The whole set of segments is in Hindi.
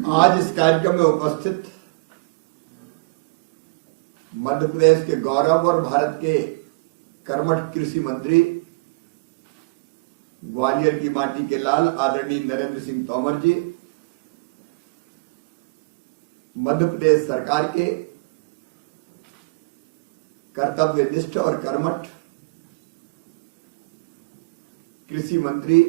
आज इस कार्यक्रम में उपस्थित मध्य प्रदेश के गौरव और भारत के कर्मठ कृषि मंत्री, ग्वालियर की माटी के लाल आदरणीय नरेंद्र सिंह तोमर जी, मध्य प्रदेश सरकार के कर्तव्यनिष्ठ और कर्मठ कृषि मंत्री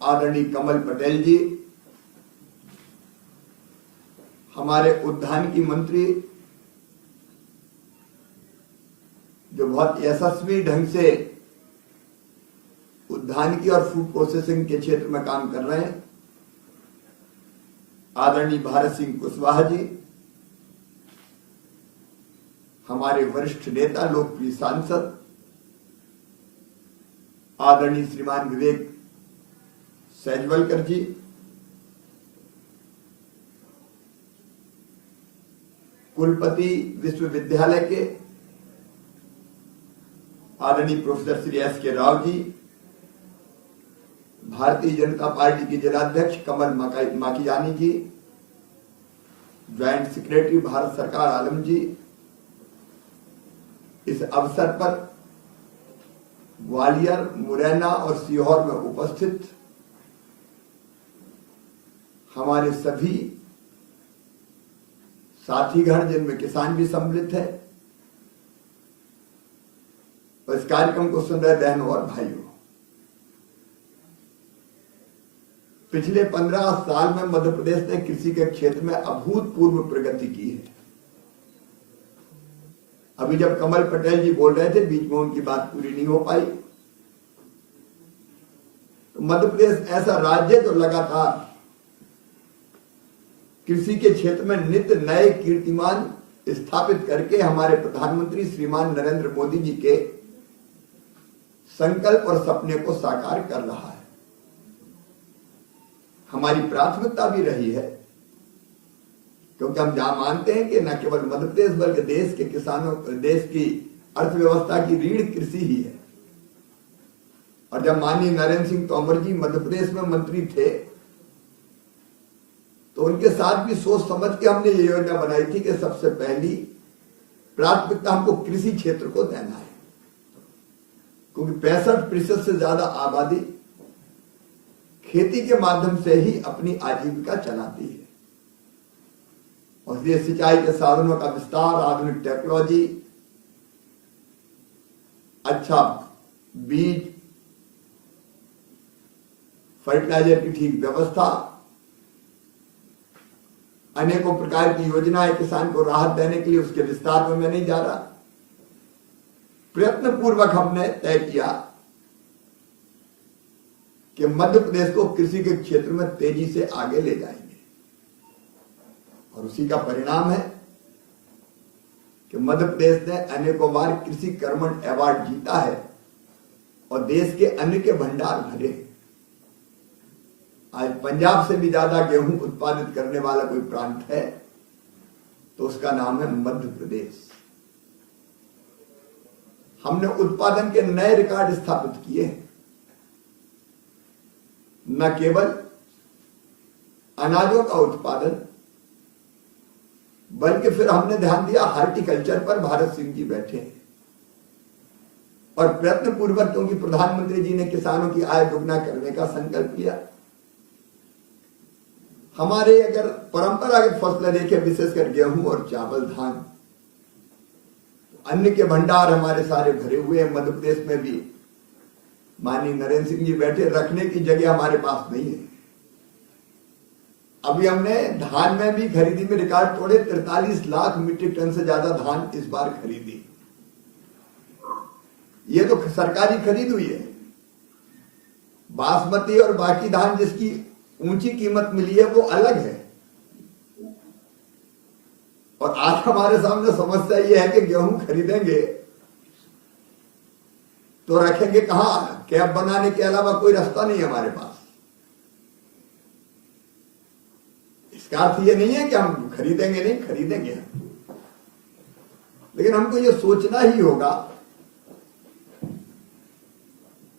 आदरणीय कमल पटेल जी, हमारे उद्यान की मंत्री जो बहुत यशस्वी ढंग से उद्यान की और फूड प्रोसेसिंग के क्षेत्र में काम कर रहे हैं, आदरणीय भारत सिंह कुशवाहा जी, हमारे वरिष्ठ नेता लोकप्रिय सांसद आदरणीय श्रीमान विवेक सहजवलकर जी, कुलपति विश्वविद्यालय के आदरणीय प्रोफेसर श्री एस के राव जी, भारतीय जनता पार्टी के जिलाध्यक्ष कमल माकियानी जी, ज्वाइंट सेक्रेटरी भारत सरकार आलम जी, इस अवसर पर ग्वालियर, मुरैना और सीहोर में उपस्थित हमारे सभी साथीगण जिनमें किसान भी सम्मिलित है, और इस कार्यक्रम को सुन रहे बहनों और भाइयों, पिछले 15 साल में मध्य प्रदेश ने कृषि के क्षेत्र में अभूतपूर्व प्रगति की है। अभी जब कमल पटेल जी बोल रहे थे, बीच में उनकी बात पूरी नहीं हो पाई, तो मध्य प्रदेश ऐसा राज्य जो लगातार कृषि के क्षेत्र में नित्य नए कीर्तिमान स्थापित करके हमारे प्रधानमंत्री श्रीमान नरेंद्र मोदी जी के संकल्प और सपने को साकार कर रहा है। हमारी प्राथमिकता भी रही है, क्योंकि हम जहां मानते हैं कि न केवल मध्य प्रदेश बल्कि देश के किसानों, देश की अर्थव्यवस्था की रीढ़ कृषि ही है। और जब माननीय नरेंद्र सिंह तोमर जी मध्य प्रदेश में मंत्री थे, तो उनके साथ भी सोच समझ के हमने ये योजना बनाई थी कि सबसे पहली प्राथमिकता हमको कृषि क्षेत्र को देना है, क्योंकि 65% से ज्यादा आबादी खेती के माध्यम से ही अपनी आजीविका चलाती है। और इसलिए सिंचाई के साधनों का विस्तार, आधुनिक टेक्नोलॉजी, अच्छा बीज, फर्टिलाइजर की ठीक व्यवस्था, अनेकों प्रकार की योजनाएं किसान को राहत देने के लिए, उसके विस्तार में मैं नहीं जा रहा। प्रयत्न पूर्वक हमने तय किया कि मध्य प्रदेश को कृषि के क्षेत्र में तेजी से आगे ले जाएंगे, और उसी का परिणाम है कि मध्य प्रदेश ने अनेकों बार कृषि कर्मण अवार्ड जीता है और देश के अन्न के भंडार भरे। आज पंजाब से भी ज्यादा गेहूं उत्पादित करने वाला कोई प्रांत है तो उसका नाम है मध्य प्रदेश। हमने उत्पादन के नए रिकॉर्ड स्थापित किए हैं। न केवल अनाजों का उत्पादन, बल्कि फिर हमने ध्यान दिया हार्टिकल्चर पर। भारत सिंह जी बैठे हैं और प्रयत्न पूर्वक, क्योंकि प्रधानमंत्री जी ने किसानों की आय दुगना करने का संकल्प लिया। हमारे अगर परंपरागत फसलें देखें, विशेषकर गेहूं और चावल, धान, अन्न के भंडार हमारे सारे भरे हुए हैं। मध्य प्रदेश में भी माननीय नरेंद्र सिंह जी बैठे, रखने की जगह हमारे पास नहीं है। अभी हमने धान में भी खरीदी में रिकॉर्ड तोड़े, 43 लाख मीट्रिक टन से ज्यादा धान इस बार खरीदी। ये तो सरकारी खरीद हुई है। बासमती और बाकी धान जिसकी ऊंची कीमत मिली है वो अलग है। और आज हमारे सामने समस्या ये है कि गेहूं खरीदेंगे तो रखेंगे कहां? कैप बनाने के अलावा कोई रास्ता नहीं है हमारे पास। इसका अर्थ ये नहीं है कि हम खरीदेंगे नहीं, खरीदेंगे, लेकिन हमको ये सोचना ही होगा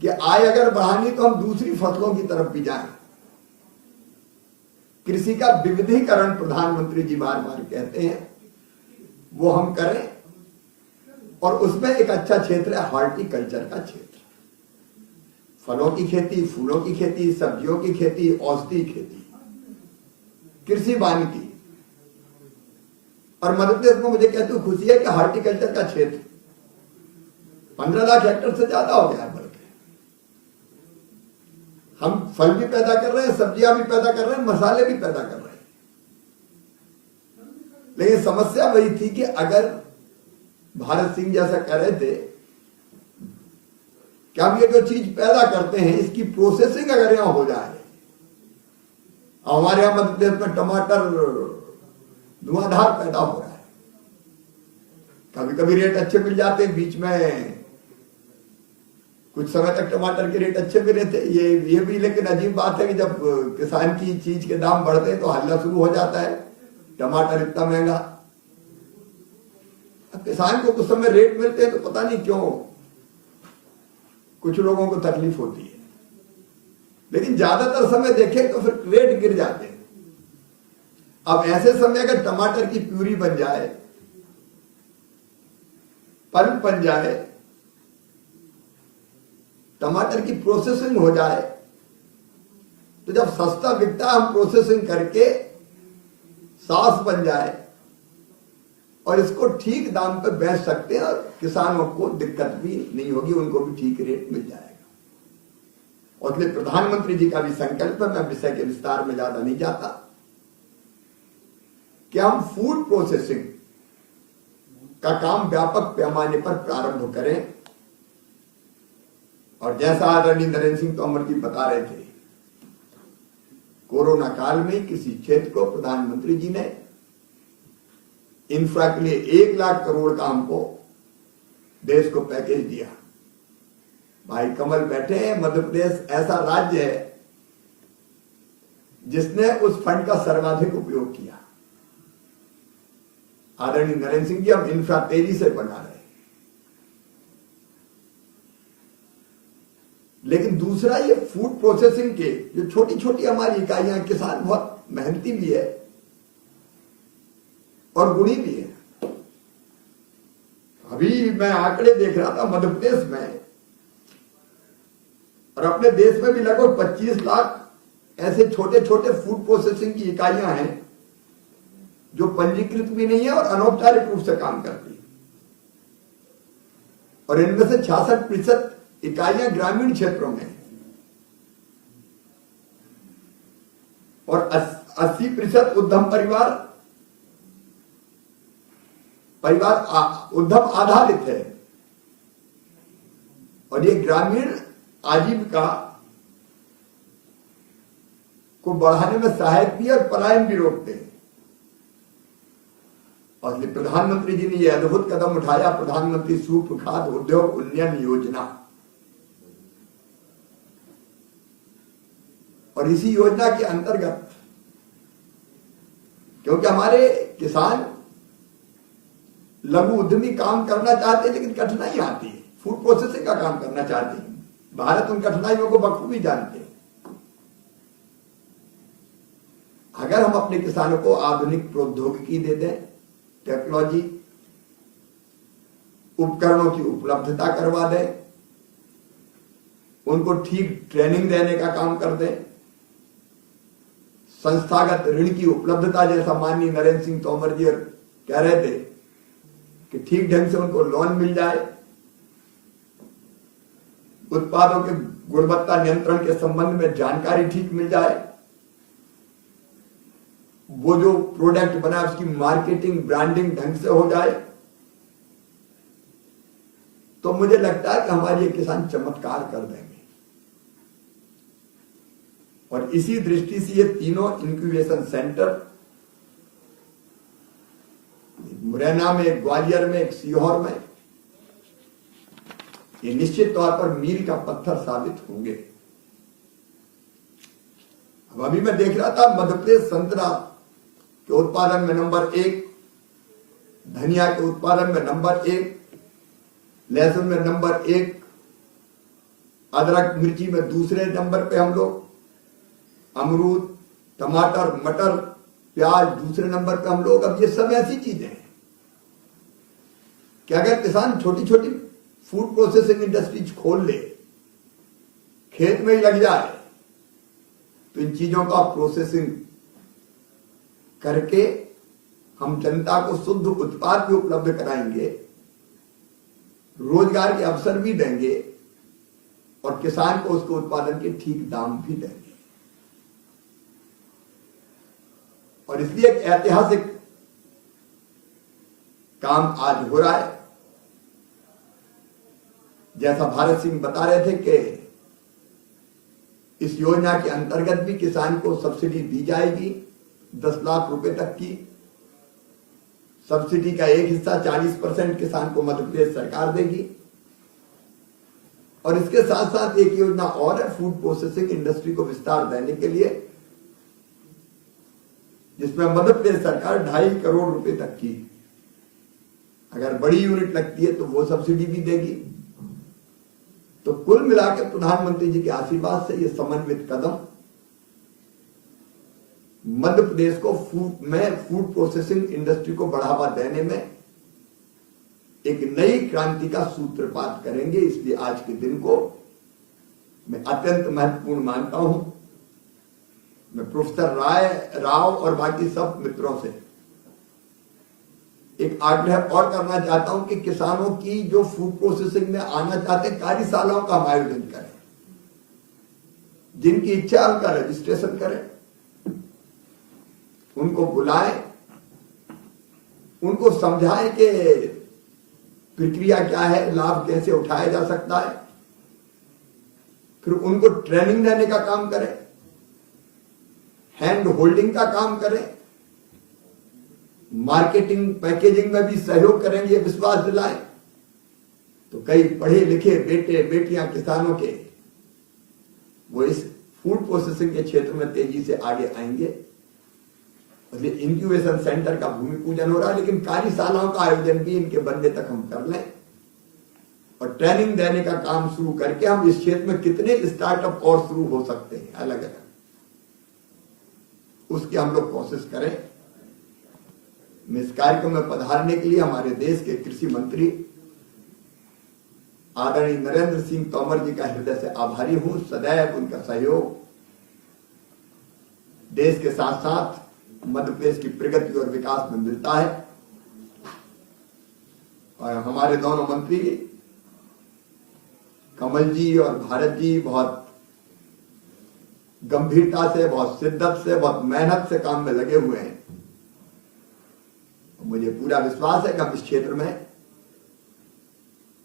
कि आय अगर बढ़ानी तो हम दूसरी फसलों की तरफ भी जाएं। कृषि का विविधीकरण प्रधानमंत्री जी बार बार कहते हैं, वो हम करें। और उसमें एक अच्छा क्षेत्र है हॉर्टिकल्चर का क्षेत्र, फलों की खेती, फूलों की खेती, सब्जियों की खेती, औषधि खेती, कृषि वानिकी। और मध्य प्रदेश में मुझे कहते हुए खुशी है कि हॉर्टिकल्चर का क्षेत्र 15 लाख हेक्टेयर से ज्यादा हो गया है। बल्कि हम फल भी पैदा कर रहे हैं, सब्जियां भी पैदा कर रहे हैं, मसाले भी पैदा कर रहे हैं। लेकिन समस्या वही थी कि अगर भारत सिंह जैसा कह रहे थे कि हम ये जो चीज पैदा करते हैं इसकी प्रोसेसिंग अगर यहां हो जाए। हमारे यहां मध्य प्रदेश में टमाटर धुआंधार पैदा हो रहा है, कभी कभी रेट अच्छे मिल जाते हैं, बीच में कुछ समय तक टमाटर के रेट अच्छे मिले थे, ये भी। लेकिन अजीब बात है कि जब किसान की चीज के दाम बढ़ते हैं तो हल्ला शुरू हो जाता है, टमाटर इतना महंगा। किसान को कुछ समय रेट मिलते हैं तो पता नहीं क्यों कुछ लोगों को तकलीफ होती है, लेकिन ज्यादातर समय देखें तो फिर रेट गिर जाते हैं। अब ऐसे समय अगर टमाटर की प्यूरी बन जाए, पल्प बन जाए, टमाटर की प्रोसेसिंग हो जाए, तो जब सस्ता बिकता हम प्रोसेसिंग करके सॉस बन जाए और इसको ठीक दाम पर बेच सकते हैं और किसानों को दिक्कत भी नहीं होगी, उनको भी ठीक रेट मिल जाएगा। और इसलिए प्रधानमंत्री जी का भी संकल्प है, मैं विषय के विस्तार में ज्यादा नहीं जाता, कि हम फूड प्रोसेसिंग का काम व्यापक पैमाने पर प्रारंभ करें। और जैसा आदरणीय नरेंद्र सिंह तोमर जी बता रहे थे, कोरोना काल में किसी क्षेत्र को प्रधानमंत्री जी ने इंफ्रा के लिए 1 लाख करोड़ का हमको देश को पैकेज दिया। भाई कमल बैठे हैं, मध्य प्रदेश ऐसा राज्य है जिसने उस फंड का सर्वाधिक उपयोग किया। आदरणीय नरेंद्र सिंह जी, हम इंफ्रा तेजी से बना रहे हैं। लेकिन दूसरा, ये फूड प्रोसेसिंग के जो छोटी छोटी हमारी इकाइयां, किसान बहुत मेहनती भी है और गुणी भी है। अभी मैं आंकड़े देख रहा था मध्य प्रदेश में और अपने देश में भी लगभग 25 लाख ऐसे छोटे छोटे फूड प्रोसेसिंग की इकाइयां हैं जो पंजीकृत भी नहीं है और अनौपचारिक रूप से काम करती है। और इनमें से 66% इकाइयां ग्रामीण क्षेत्रों में और 80% उद्यम उद्यम आधारित है। और ये ग्रामीण आजीविका को बढ़ाने में सहायक भी है और पलायन भी रोकते हैं। और प्रधानमंत्री जी ने यह अद्भुत कदम उठाया, प्रधानमंत्री सूक्ष्म खाद्य उद्योग उन्नयन योजना। और इसी योजना के अंतर्गत, क्योंकि हमारे किसान लघु उद्यमी काम करना चाहते हैं लेकिन कठिनाई आती है, फूड प्रोसेसिंग का काम करना चाहते हैं, भारत उन कठिनाइयों को बखूबी जानते हैं। अगर हम अपने किसानों को आधुनिक प्रौद्योगिकी दे दें, टेक्नोलॉजी उपकरणों की उपलब्धता करवा दें, उनको ठीक ट्रेनिंग देने का काम कर दें, संस्थागत ऋण की उपलब्धता, जैसा माननीय नरेंद्र सिंह तोमर जी कह रहे थे कि ठीक ढंग से उनको लोन मिल जाए, उत्पादों के गुणवत्ता नियंत्रण के संबंध में जानकारी ठीक मिल जाए, वो जो प्रोडक्ट बना उसकी मार्केटिंग ब्रांडिंग ढंग से हो जाए, तो मुझे लगता है कि हमारे किसान चमत्कार कर देंगे। और इसी दृष्टि से ये तीनों इंक्यूबेशन सेंटर, मुरैना में, एक ग्वालियर में, एक सीहोर में, ये निश्चित तौर पर मील का पत्थर साबित होंगे। अब अभी मैं देख रहा था मध्य प्रदेश संतरा के उत्पादन में नंबर 1, धनिया के उत्पादन में नंबर 1, लहसुन में नंबर 1, अदरक मिर्ची में दूसरे नंबर पे हम लोग, अमरूद, टमाटर, मटर, प्याज दूसरे नंबर पे हम लोग। अब ये सब ऐसी चीजें हैं कि अगर किसान छोटी छोटी फूड प्रोसेसिंग इंडस्ट्रीज खोल ले, खेत में ही लग जाए, तो इन चीजों का प्रोसेसिंग करके हम जनता को शुद्ध उत्पाद भी उपलब्ध कराएंगे, रोजगार के अवसर भी देंगे और किसान को उसके उत्पादन के ठीक दाम भी देंगे। और इसलिए एक ऐतिहासिक काम आज हो रहा है। जैसा भारत सिंह बता रहे थे कि इस योजना के अंतर्गत भी किसान को सब्सिडी दी जाएगी 10 लाख रुपए तक की। सब्सिडी का एक हिस्सा 40% किसान को मध्य प्रदेश सरकार देगी। और इसके साथ साथ एक योजना और है फूड प्रोसेसिंग इंडस्ट्री को विस्तार देने के लिए, जिसमें मध्य प्रदेश सरकार 2.5 करोड़ रुपए तक की, अगर बड़ी यूनिट लगती है तो वो सब्सिडी भी देगी। तो कुल मिलाकर प्रधानमंत्री जी के आशीर्वाद से ये समन्वित कदम मध्य प्रदेश को फूड प्रोसेसिंग इंडस्ट्री को बढ़ावा देने में एक नई क्रांति का सूत्रपात करेंगे। इसलिए आज के दिन को मैं अत्यंत महत्वपूर्ण मानता हूं। मैं प्रोफेसर राव और बाकी सब मित्रों से एक आग्रह और करना चाहता हूं कि किसानों की जो फूड प्रोसेसिंग में आना चाहते हैं, कार्यशालाओं का हम आयोजन करें। जिनकी इच्छा है उनका रजिस्ट्रेशन करें, उनको बुलाएं, उनको समझाएं कि प्रक्रिया क्या है, लाभ कैसे उठाया जा सकता है। फिर उनको ट्रेनिंग देने का काम करें, हैंड होल्डिंग का काम करें, मार्केटिंग पैकेजिंग में भी सहयोग करेंगे, विश्वास दिलाएं। तो कई पढ़े लिखे बेटे बेटियां किसानों के वो इस फूड प्रोसेसिंग के क्षेत्र में तेजी से आगे आएंगे। इसलिए इंक्यूबेशन सेंटर का भूमि पूजन हो रहा है, लेकिन कार्यशालाओं का आयोजन भी इनके बनने तक हम कर लें और ट्रेनिंग देने का काम शुरू करके हम इस क्षेत्र में कितने स्टार्टअप और शुरू हो सकते हैं अलग अलग, उसकी हम लोग कोशिश करें। इस कार्यक्रम में पधारने के लिए हमारे देश के कृषि मंत्री आदरणीय नरेंद्र सिंह तोमर जी का हृदय से आभारी हूं। सदैव उनका सहयोग देश के साथ साथ मध्य प्रदेश की प्रगति और विकास में मिलता है। और हमारे दोनों मंत्री कमल जी और भारत जी बहुत गंभीरता से, बहुत शिद्दत से, बहुत मेहनत से काम में लगे हुए हैं। मुझे पूरा विश्वास है कि हम इस क्षेत्र में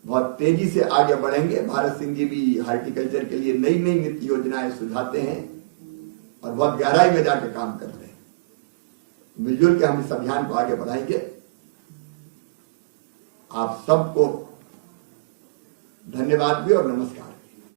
बहुत तेजी से आगे बढ़ेंगे। भारत सिंह जी भी हार्टिकल्चर के लिए नई नई नीति योजनाएं सुझाते हैं और बहुत गहराई में जाकर काम करते हैं। मिलजुल के हम इस अभियान को आगे बढ़ाएंगे। आप सबको धन्यवाद भी और नमस्कार।